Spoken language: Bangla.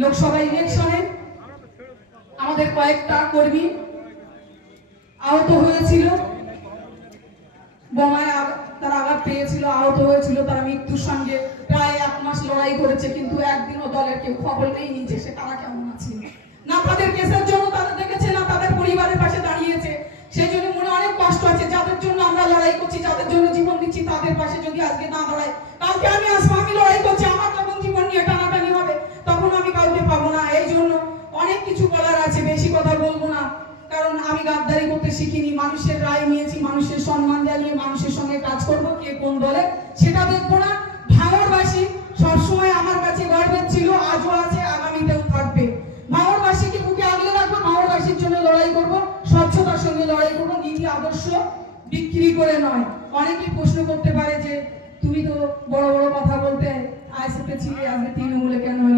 লোকসভা ইলেকশনে আমাদের কয়েকটা কর্মী আহত হয়েছিল, বোমায় তারা আঘাত পেয়েছিল, আহত হয়েছিল। তারা মৃত্যুর সঙ্গে প্রায় 1 মাস লড়াই করেছে, কিন্তু একদিনও দলের কেউ খবর নেয়নি যে সে তারা কেমন আছে। না তাদের কেসের জন্য তাদের দেখেছে, না তাদের পরিবারের পাশে দাঁড়িয়েছে। সেই জন্য মনে অনেক কষ্ট আছে। যাদের জন্য আমরা লড়াই করছি, যাদের জন্য জীবন দিচ্ছি, তাদের পাশে যদি আজকে না দাঁড়ায়, কালকে আমি আসবো, আমি লড়াই করছি, আমার যখন জীবন নিয়ে টানাটানি হবে তখন আমি কাউকে পাবো না। এই জন্য অনেক কিছু বলার আছে, বেশি কথা বলবো না, কারণ আমি গাদ্দারি করতে শিখিনি। মানুষের রায় নিয়েছি, মানুষের সম্মান জানিয়ে মানুষের সঙ্গে কাজ করব। কে কোন দলে সেটা দেখবো না। ভাঙড়বাসী সবসময় আমার কাছে গর্বের ছিল, আজও আছে, আগামীতেও থাকবে। ভাঙড়বাসীকে বুকে আগলে রাখবো, ভাঙড়বাসীর জন্য লড়াই করব, স্বচ্ছতার সঙ্গে লড়াই করব, নীতি আদর্শ বিক্রি করে নয়। অনেকেই প্রশ্ন করতে পারে যে তুমি তো বড় বড় কথা বলতে আইএসএফে ছিলে, আজকে তৃণমূলে কেন হলে?